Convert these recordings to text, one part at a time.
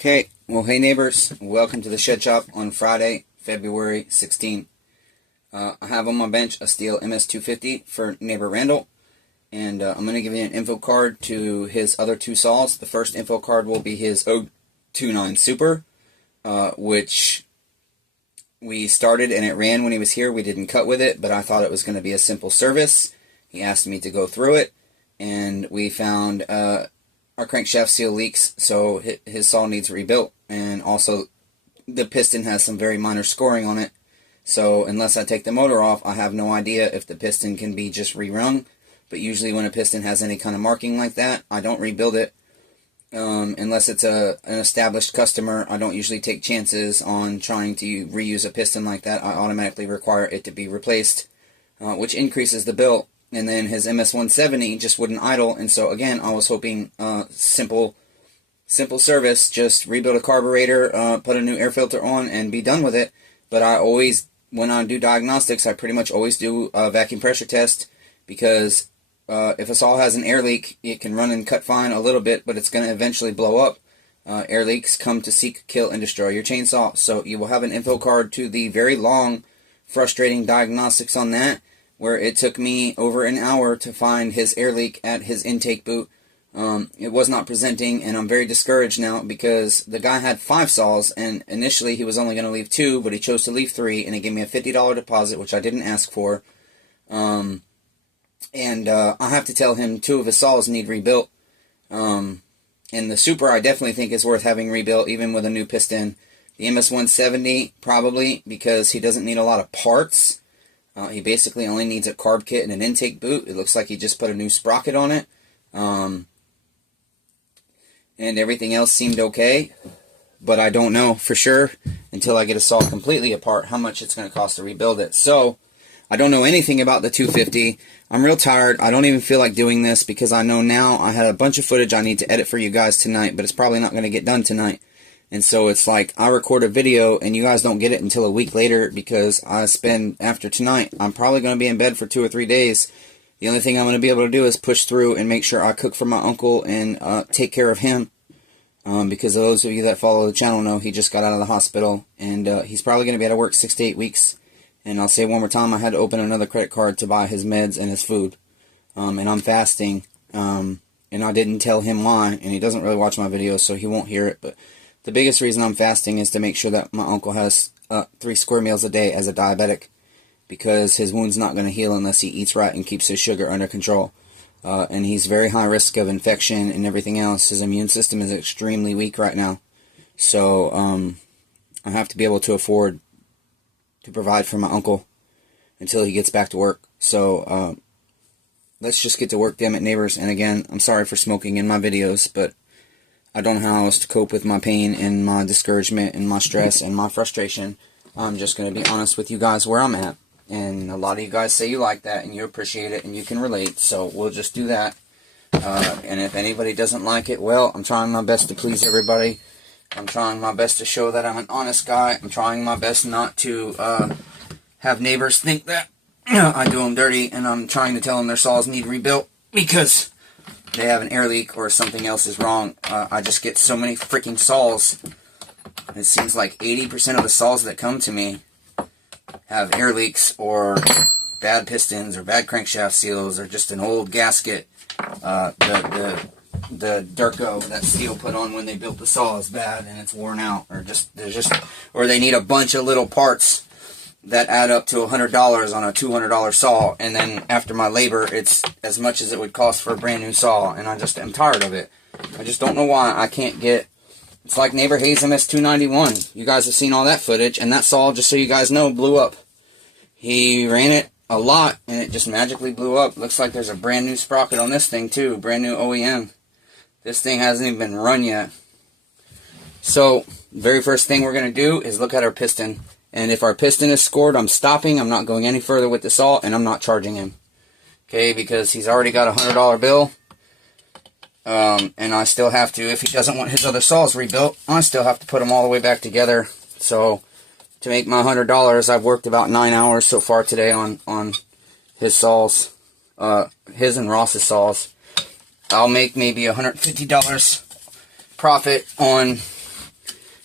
Okay, well, hey neighbors, welcome to the Shed Shop on Friday, February 16th. I have on my bench a steel ms250 for neighbor Randall, and I'm going to give you an info card to his other two saws. The first info card will be his 029 Super, which we started and it ran when he was here. We didn't cut with it, but I thought it was going to be a simple service. He asked me to go through it, and we found our crankshaft seal leaks, so his saw needs rebuilt, and also the piston has some very minor scoring on it, so unless I take the motor off, I have no idea if the piston can be just rerung. But usually when a piston has any kind of marking like that, I don't rebuild it. Unless it's an established customer, I don't usually take chances on trying to reuse a piston like that. I automatically require it to be replaced, which increases the bill. And then his ms150 just wouldn't idle, and so again, I was hoping simple service, just rebuild a carburetor, put a new air filter on, and be done with it. But I always, when I do diagnostics, I pretty much always do a vacuum pressure test, because if a saw has an air leak, it can run and cut fine a little bit, but it's going to eventually blow up. Air leaks come to seek, kill, and destroy your chainsaw. So you will have an info card to the very long, frustrating diagnostics on that, where it took me over an hour to find his air leak at his intake boot. It was not presenting, and I'm very discouraged now because the guy had 5 saws, and initially he was only going to leave 2, but he chose to leave 3, and he gave me a $50 deposit, which I didn't ask for. I have to tell him 2 of his saws need rebuilt. And the Super I definitely think is worth having rebuilt, even with a new piston. The ms150, probably, because he doesn't need a lot of parts. He basically only needs a carb kit and an intake boot. It looks like he just put a new sprocket on it. And everything else seemed okay. But I don't know for sure, until I get a saw completely apart, how much it's going to cost to rebuild it. So, I don't know anything about the 250. I'm real tired. I don't even feel like doing this, because I know now I had a bunch of footage I need to edit for you guys tonight, but it's probably not going to get done tonight. And so it's like I record a video and you guys don't get it until a week later, because I spend, after tonight, I'm probably going to be in bed for 2 or 3 days. The only thing I'm going to be able to do is push through and make sure I cook for my uncle and take care of him. Because those of you that follow the channel know he just got out of the hospital, and he's probably going to be out of work 6 to 8 weeks. And I'll say one more time, I had to open another credit card to buy his meds and his food. And I'm fasting. And I didn't tell him why, and he doesn't really watch my videos, so he won't hear it. But the biggest reason I'm fasting is to make sure that my uncle has 3 square meals a day as a diabetic, because his wound's not going to heal unless he eats right and keeps his sugar under control. And he's very high risk of infection and everything else. His immune system is extremely weak right now. So I have to be able to afford to provide for my uncle until he gets back to work. So let's just get to work, damn it, neighbors. And again, I'm sorry for smoking in my videos, but I don't know how else to cope with my pain and my discouragement and my stress and my frustration. I'm just going to be honest with you guys where I'm at. And a lot of you guys say you like that and you appreciate it and you can relate. So we'll just do that. And if anybody doesn't like it, well, I'm trying my best to please everybody. I'm trying my best to show that I'm an honest guy. I'm trying my best not to have neighbors think that I do them dirty. And I'm trying to tell them their saws need rebuilt because they have an air leak or something else is wrong. I just get so many freaking saws. It seems like 80% of the saws that come to me have air leaks or bad pistons or bad crankshaft seals or just an old gasket. The Durco that steel put on when they built the saw is bad and it's worn out, or they need a bunch of little parts that add up to $100 on a $200 saw, and then after my labor, it's as much as it would cost for a brand new saw, and I just am tired of it. I just don't know why I can't get. It's like neighbor Hayes ms291. You guys have seen all that footage, and that saw, just so you guys know, blew up. He ran it a lot, and it just magically blew up. Looks like there's a brand new sprocket on this thing too, brand new OEM. This thing hasn't even been run yet. So, very first thing we're going to do is look at our piston. And if our piston is scored, I'm stopping. I'm not going any further with the saw, and I'm not charging him. Okay, because he's already got a $100 bill. And I still have to, if he doesn't want his other saws rebuilt, I still have to put them all the way back together. So, to make my $100, I've worked about 9 hours so far today on his saws. His and Ross's saws. I'll make maybe $150 profit on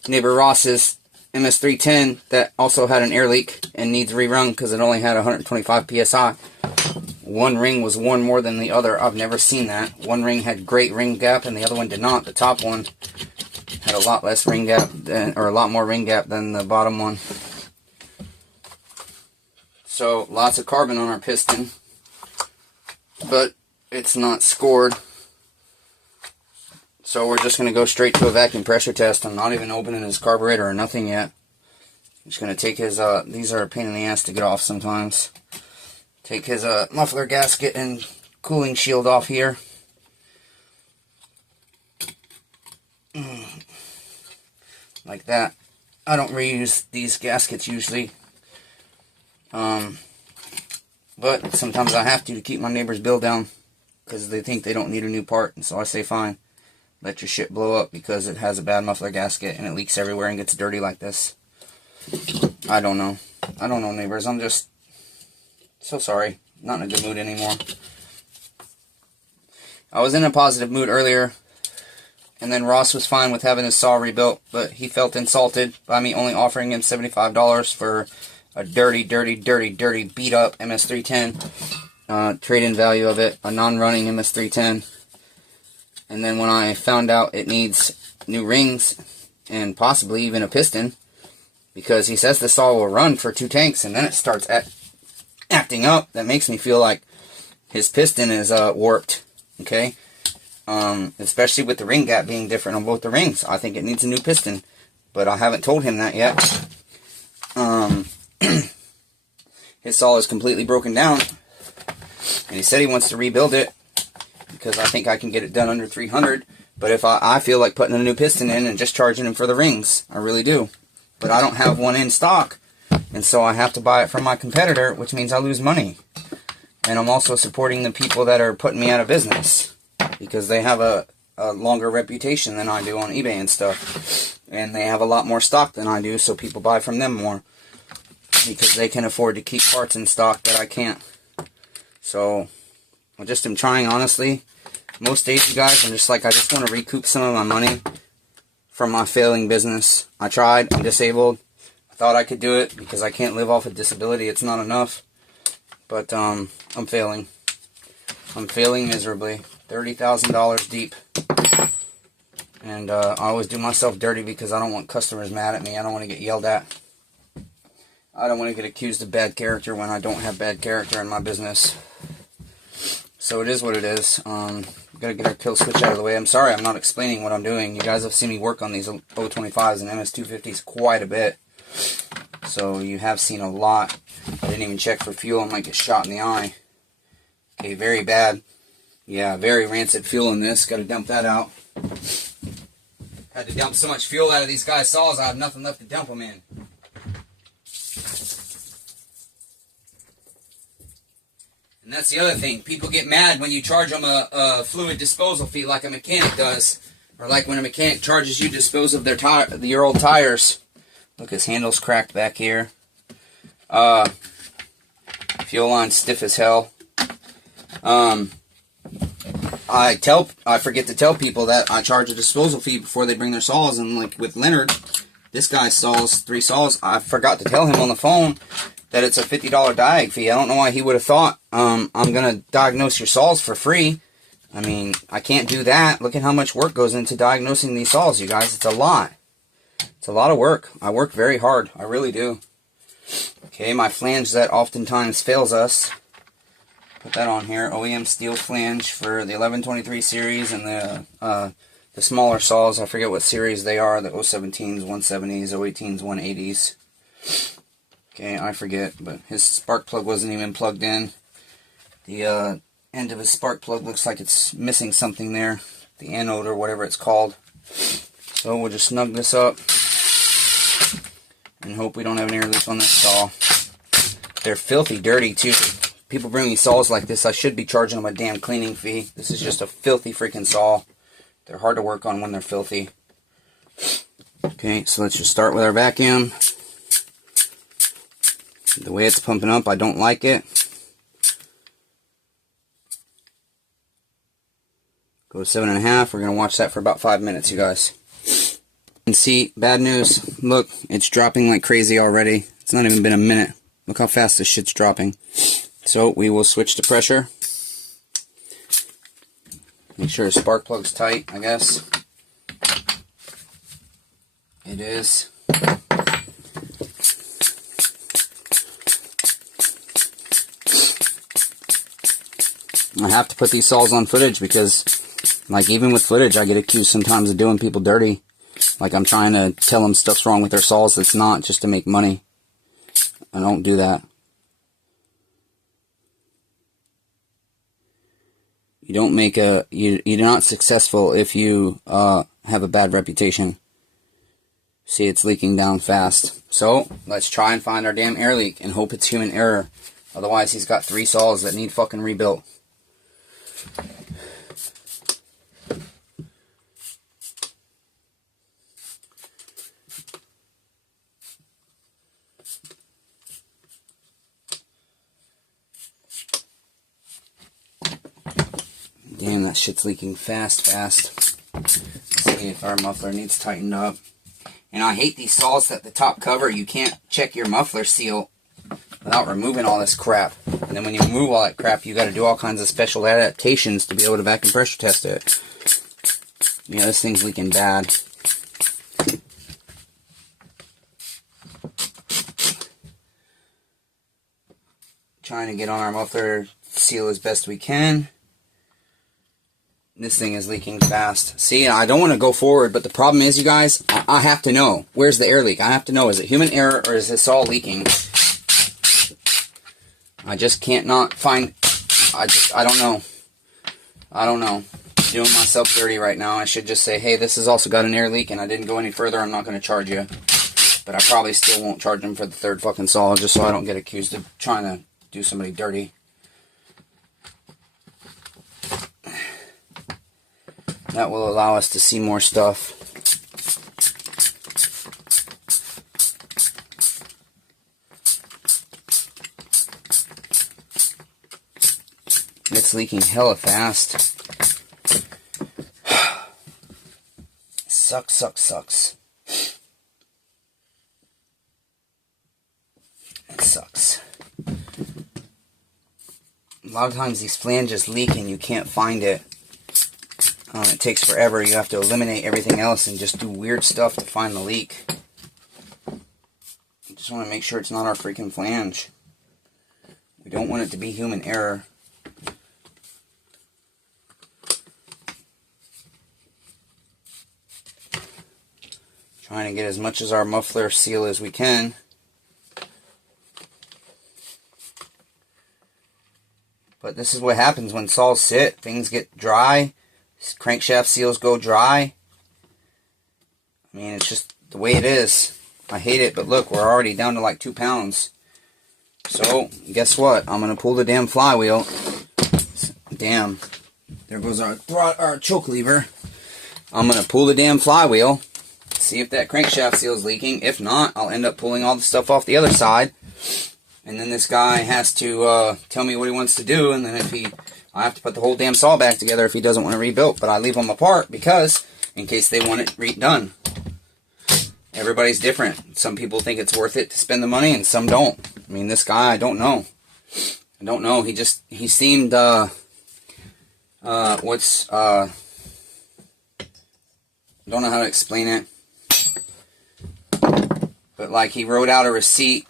neighbor Ross's ms310 that also had an air leak and needs rerun because it only had 125 psi. One ring was worn more than the other. I've never seen that. One ring had great ring gap and the other one did not. The top one had a lot less ring gap or a lot more ring gap than the bottom one. So lots of carbon on our piston, but it's not scored. So we're just going to go straight to a vacuum pressure test. I'm not even opening his carburetor or nothing yet. I'm just going to take his, these are a pain in the ass to get off sometimes. Take his muffler gasket and cooling shield off here. Like that. I don't reuse these gaskets usually. But sometimes I have to keep my neighbor's bill down because they think they don't need a new part. And so I say, fine, let your shit blow up because it has a bad muffler gasket and it leaks everywhere and gets dirty like this. I don't know. I don't know, neighbors. I'm just so sorry. Not in a good mood anymore. I was in a positive mood earlier, and then Ross was fine with having his saw rebuilt, but he felt insulted by me only offering him $75 for a dirty, beat up ms310. Trade-in value of it, a non-running ms310. And then when I found out it needs new rings and possibly even a piston, because he says the saw will run for 2 tanks, and then it starts acting up, that makes me feel like his piston is warped. Okay, especially with the ring gap being different on both the rings. I think it needs a new piston, but I haven't told him that yet. His saw is completely broken down, and he said he wants to rebuild it because I think I can get it done under 300. But if I feel like putting a new piston in and just charging him for the rings, I really do. But I don't have one in stock, and so I have to buy it from my competitor, which means I lose money. And I'm also supporting the people that are putting me out of business because they have a longer reputation than I do on eBay and stuff. And they have a lot more stock than I do, so people buy from them more because they can afford to keep parts in stock that I can't. So I just am trying, honestly. Most days, you guys, I'm just like, I just want to recoup some of my money from my failing business. I tried. I'm disabled. I thought I could do it because I can't live off of disability. It's not enough. But I'm failing. I'm failing miserably. $30,000 deep. And I always do myself dirty because I don't want customers mad at me. I don't want to get yelled at. I don't want to get accused of bad character when I don't have bad character in my business. So it is what it is. We've got to get our kill switch out of the way. I'm sorry I'm not explaining what I'm doing. You guys have seen me work on these 025s and ms250s quite a bit. So you have seen a lot. I didn't even check for fuel. I might get shot in the eye. Okay, very bad. Yeah, very rancid fuel in this. Got to dump that out. Had to dump so much fuel out of these guys' saws, I have nothing left to dump them in. And that's the other thing. People get mad when you charge them a fluid disposal fee like a mechanic does. Or like when a mechanic charges you to dispose of your old tires. Look, his handle's cracked back here. Fuel line's stiff as hell. I forget to tell people that I charge a disposal fee before they bring their saws, and like with Leonard, this guy's saws, 3 saws, I forgot to tell him on the phone that it's a $50 diag fee. I don't know why he would have thought I'm gonna diagnose your saws for free. I mean, I can't do that. Look at how much work goes into diagnosing these saws, you guys. It's a lot. It's a lot of work. I work very hard. I really do. Okay, my flange that oftentimes fails us. Put that on here. OEM steel flange for the 1123 series and the smaller saws. I forget what series they are. The 017s, 170s, 018s, 180s. Okay, I forget. But his spark plug wasn't even plugged in. The end of his spark plug looks like it's missing something there. The anode or whatever it's called. So we'll just snug this up and hope we don't have an air leak on this saw. They're filthy dirty too. People bring me saws like this, I should be charging them a damn cleaning fee. This is just a filthy freaking saw. They're hard to work on when they're filthy. Okay, so let's just start with our vacuum. The way it's pumping up, I don't like it. Go to 7.5. We're going to watch that for about 5 minutes, you guys. And see, bad news. Look, it's dropping like crazy already. It's not even been a minute. Look how fast this shit's dropping. So we will switch to pressure. Make sure the spark plug's tight, I guess. It is. I have to put these saws on footage because, like, even with footage, I get accused sometimes of doing people dirty. Like, I'm trying to tell them stuff's wrong with their saws that's not, just to make money. I don't do that. You don't make a, you're not successful if you have a bad reputation. See, it's leaking down fast. So, let's try and find our damn air leak and hope it's human error. Otherwise, he's got 3 saws that need fucking rebuilt. Damn, that shit's leaking fast. Let's see if our muffler needs tightened up. And I hate these saws that the top cover, you can't check your muffler seal without removing all this crap. And then when you remove all that crap, you got to do all kinds of special adaptations to be able to vacuum pressure test it. Yeah, this thing's leaking bad. Trying to get on our muffler seal as best we can. This thing is leaking fast. See, I don't want to go forward, but the problem is, you guys, I have to know. Where's the air leak? I have to know. Is it human error or is this all leaking? I just can't not find... I don't know. I don't know. Doing myself dirty right now. I should just say, hey, this has also got an air leak and I didn't go any further. I'm not going to charge you. But I probably still won't charge them for the 3rd fucking saw just so I don't get accused of trying to do somebody dirty. That will allow us to see more stuff. It's leaking hella fast. Sucks. It sucks. A lot of times these flanges leak and you can't find it. It takes forever. You have to eliminate everything else and just do weird stuff to find the leak. You just want to make sure it's not our freaking flange. We don't want it to be human error. Trying to get as much as our muffler seal as we can. But this is what happens when saws sit. Things get dry. Crankshaft seals go dry. I mean, it's just the way it is. I hate it, but look, we're already down to like 2 pounds. So, guess what? I'm going to pull the damn flywheel. Damn. There goes our choke lever. I'm going to pull the damn flywheel. See if that crankshaft seal is leaking. If not, I'll end up pulling all the stuff off the other side. And then this guy has to tell me what he wants to do. And then I have to put the whole damn saw back together if he doesn't want it rebuilt. But I leave them apart because, in case they want it redone. Everybody's different. Some people think it's worth it to spend the money and some don't. I mean, this guy, I don't know. He seemed, I don't know how to explain it. But like, he wrote out a receipt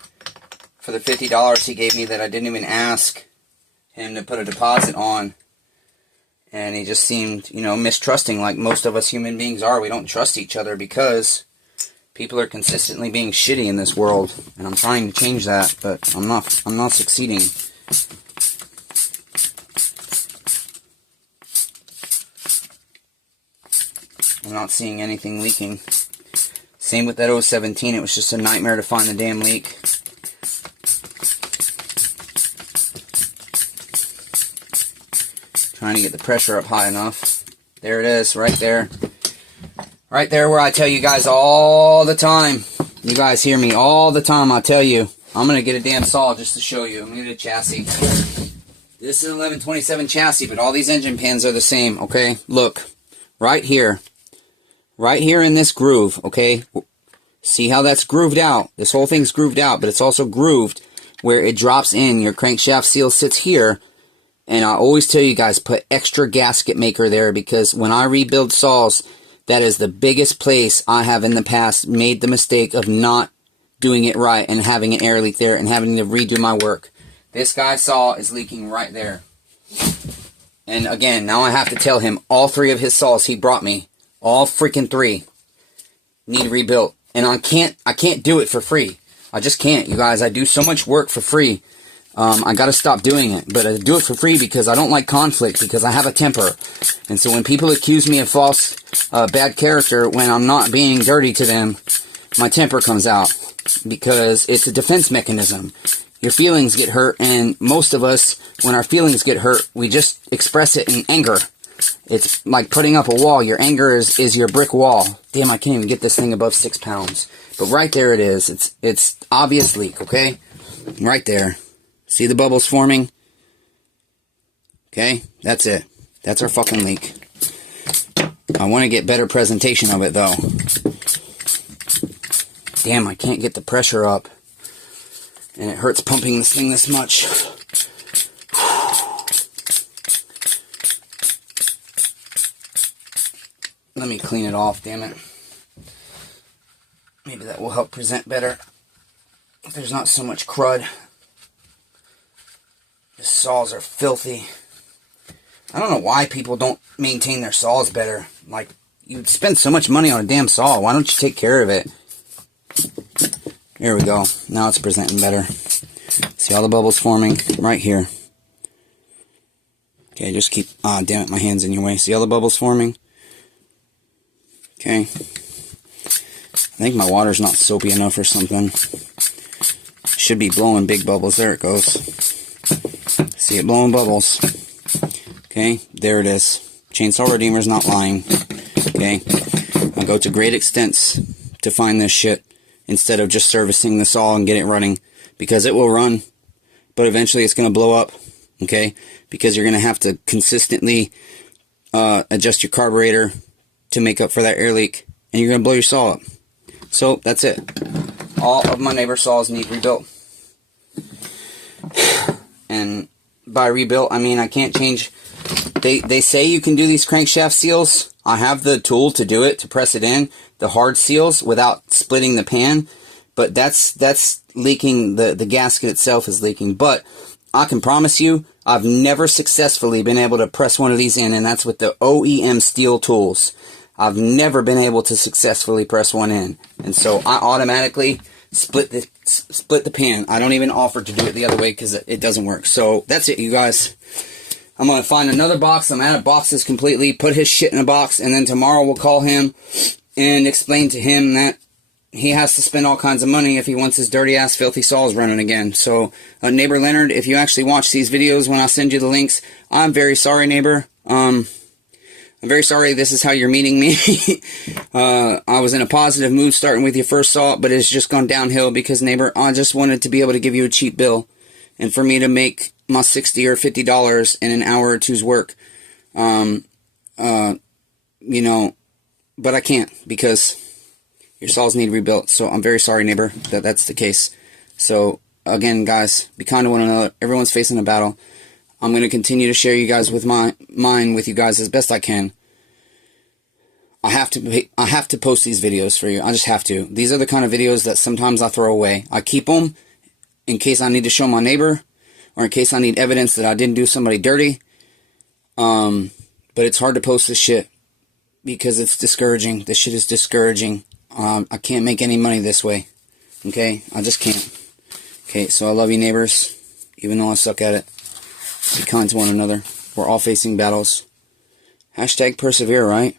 for the $50 he gave me that I didn't even ask him to put a deposit on. And he just seemed, mistrusting, like most of us human beings are. We don't trust each other because people are consistently being shitty in this world. And I'm trying to change that, but I'm not succeeding. I'm not seeing anything leaking. Same with that 017, it was just a nightmare to find the damn leak. Trying to get the pressure up high enough. There it is, right there. Right there where I tell you guys all the time. You guys hear me all the time, I tell you. I'm going to get a damn saw just to show you. I'm going to get a chassis. This is an 1127 chassis, but all these engine pans are the same, okay? Look, right here. right here in this groove, okay? See how that's grooved out? This whole thing's grooved out, but it's also grooved where it drops in. Your crankshaft seal sits here, and I always tell you guys, put extra gasket maker there, because when I rebuild saws, that is the biggest place I have in the past made the mistake of not doing it right and having an air leak there and having to redo my work. This guy's saw is leaking right there. And again, now I have to tell him all 3 of his saws he brought me, all freaking 3, need rebuilt. And I can't do it for free. I just can't, you guys. I do so much work for free. I got to stop doing it. But I do it for free because I don't like conflict, because I have a temper. And so when people accuse me of false, bad character, when I'm not being dirty to them, my temper comes out. Because it's a defense mechanism. Your feelings get hurt, and most of us, when our feelings get hurt, we just express it in anger. It's like putting up a wall. Your anger is your brick wall. Damn, I can't even get this thing above 6 pounds. But right there it is. It's obvious leak, okay? Right there. See the bubbles forming? Okay, that's it. That's our fucking leak. I want to get better presentation of it, though. Damn, I can't get the pressure up. And it hurts pumping this thing this much. Let me clean it off, damn it. Maybe that will help present better. If there's not so much crud. The saws are filthy. I don't know why people don't maintain their saws better. Like, you'd spend so much money on a damn saw. Why don't you take care of it? Here we go. Now it's presenting better. See all the bubbles forming? Right here. Okay, just keep... Ah, damn it, my hand's in your way. See all the bubbles forming? Okay. I think my water's not soapy enough or something. Should be blowing big bubbles. There it goes. See it blowing bubbles. Okay, there it is. Chainsaw Redeemer's not lying. Okay. I go to great extents to find this shit instead of just servicing the saw and get it running. Because it will run, but eventually it's going to blow up. Okay? Because you're going to have to consistently adjust your carburetor to make up for that air leak, and you're going to blow your saw up. So, that's it. All of my neighbor saws need rebuilt. And by rebuilt, I mean I can't change... They say you can do these crankshaft seals. I have the tool to do it, to press it in. The hard seals without splitting the pan. But that's leaking, the gasket itself is leaking. But I can promise you, I've never successfully been able to press one of these in, and that's with the OEM steel tools. I've never been able to successfully press one in. And so I automatically split the pan. I don't even offer to do it the other way because it doesn't work. So that's it, you guys. I'm going to find another box. I'm out of boxes completely. Put his shit in a box. And then tomorrow we'll call him and explain to him that he has to spend all kinds of money if he wants his dirty-ass, filthy saws running again. So, neighbor Leonard, if you actually watch these videos when I send you the links, I'm very sorry, neighbor. I'm very sorry this is how you're meeting me. I was in a positive mood starting with your first saw, but it's just gone downhill because, neighbor, I just wanted to be able to give you a cheap bill. And for me to make my $60 or $50 in an hour or two's work, you know, but I can't because your saws need rebuilt. So I'm very sorry, neighbor, that that's the case. So again, guys, be kind to one another. Everyone's facing a battle. I'm going to continue to share you guys with mine with you guys as best I can. I have to post these videos for you. I just have to. These are the kind of videos that sometimes I throw away. I keep them in case I need to show my neighbor, or in case I need evidence that I didn't do somebody dirty. But it's hard to post this shit because it's discouraging. This shit is discouraging. I can't make any money this way. Okay? I just can't. Okay, so I love you, neighbors, even though I suck at it. Be kind to one another. We're all facing battles. Hashtag persevere, right?